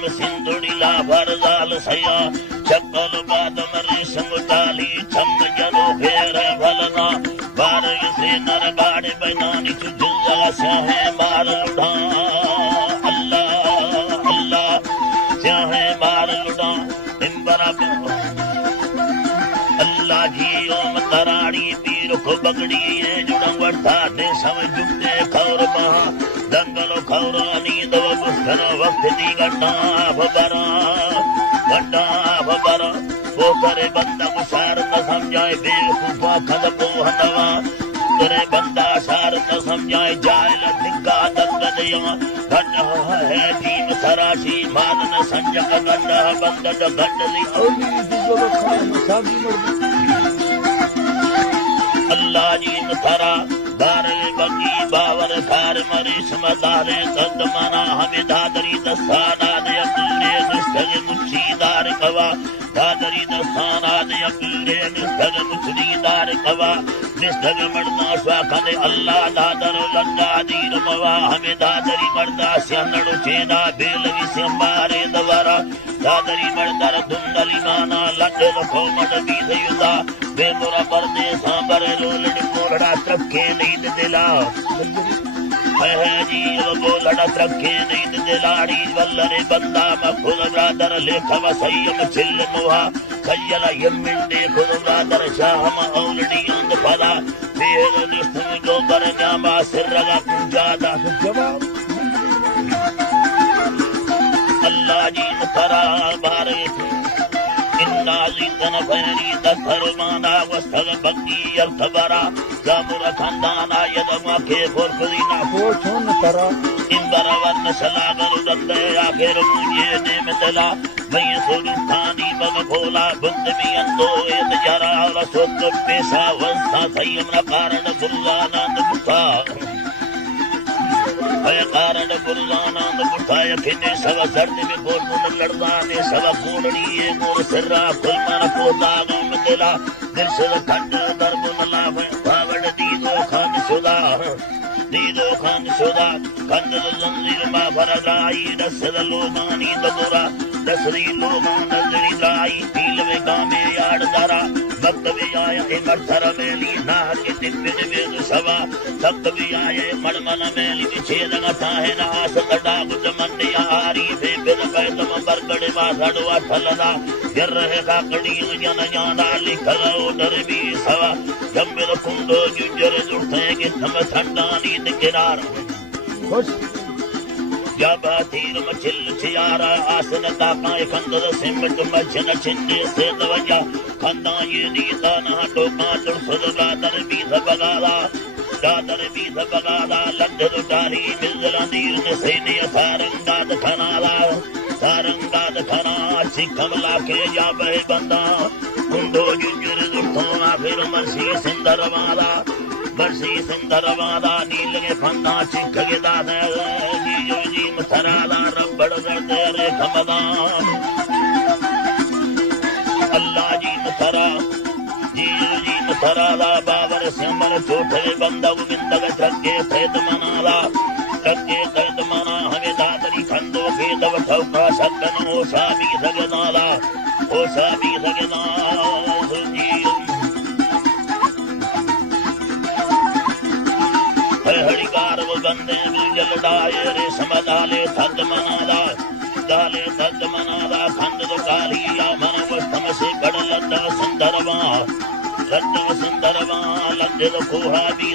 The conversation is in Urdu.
یم سندھڑی لا فرزال سیا چکل بادم ریشم ڈالی چم جنو پھیر بھلنا بار سے نر گاڑے بینانی چجزا سیاہیں مار لڑا اللہ اللہ سیاہیں مار لڑا امبرا اللہ جی اوم تراڑی پیر کو بگڑی جڑوں وٹھا دے سمجھ جھکتے کھور مہا دنگلو کھورانی دو بستر وقت دی گھٹا فبرا وہ کرے بندہ گشار نہ سمجھائے بے خوفا کھد پوہنوا کرے بندہ شار نہ سمجھائے جائل دھگا دنگ دیا گھٹا ہے جیم تراشی مادن سنجک گنڈا بندہ گھٹ لی اولی دیگو رکھائے مساقی مردی اللہ جیم تھرا دارے بگی باور کھار مریش مدارے دند منا ہمیں دادری دستانا دے اکلے نستگ مچھی دار کوا دادری دستانا دے اکلے نستگ مچھی دار کوا نستگ مردہ شواکہ دے اللہ دادر لنگا دیر موا ہمیں دادری مردہ سیانڑو چینا بیلوی سے مارے دوارا دادری مردہ دندلی مانا لنگے رکھو مد بید یوزا بے مورا پردے سامبر رولڑی مورڑا ترکے نیند دلا ہے جی وہ لڑا ترکے نیند دلاڑی ولرے بندہ مخود برادر لیکھا وسیم چل موہا خیلہ یمن دے خود برادر شاہم اولڑی اند پھلا پیر نشتو جو برنیاما سر رگا کنجادا جواب اللہ جی مطرہ بارے تھے زیتن فیری دکھر مانا وستغ بگی ارتبرا زامر خاندانا یدما کے فرقینا پوچھن کرا امبر ورن شلاگر دندے آخر مجھے نعمتلا میں سلطانی بن کھولا بندمی اندو ایت جرا رسوت پیسا وستا سیم نکارن برزانا دبتا اے کارن برزانا دبتا یکھنے سوا سرد میں بول من لڑدانے سوا کھوڑی مور سرہ کل من پوتا غم دلا دل سے کھنڈ درب نلا پاوڑ دیدو خان شدہ کھنڈ زنزیر ما فرزائی دسد لوگانی دگورا دسری لوگان نظری درائی پیلوے گامے یاڑ دارا وقت بھی آیا مرتر میلی ناکی تپید بید سوا وقت بھی آیا مرمن میلی بچھے دنگا تاہے ناس کڑا کچھ منڈی آری پھے پھر بیتم برگڑ باسڑوا تھلدا گر رہے کاکڑی جن جانا لکھلو در بھی سوا جمبر کنڈو جنجر جڑتے کہ تھم تھنڈانی دکرار خوش جب تیر مچل چیارا آسن تاکائے کندر سمٹ مچن چھنے سے دوجہ خندان یہ دیتا نہ ٹوکا چڑسد برادر بیت بگالا دادر بیت بگالا لندر کاری مزران دیر نسینی سارنگاد کھنا سکھم لاکے جا بے بندہ کنڈو جنجر دڑتوں آخر مرسی سندر والا نیل کے پھندا چکھ کے دادا جی مترالا ربڑ گردے رے کھمدان اللہ جی مترالا باور سمر چوٹھے بندہ گوندگ چکے قید منا ہمیں دادری کھندو کے دو ٹھوکا شکن اوشا بھی سگنالا ہڑی کار وہ بندے بھی جل ڈائے ریشم ڈالے تھد منالا کھند دو کالی یا من وستم سے کڑ لڈا سندرواں لڈ دو کوہا بھی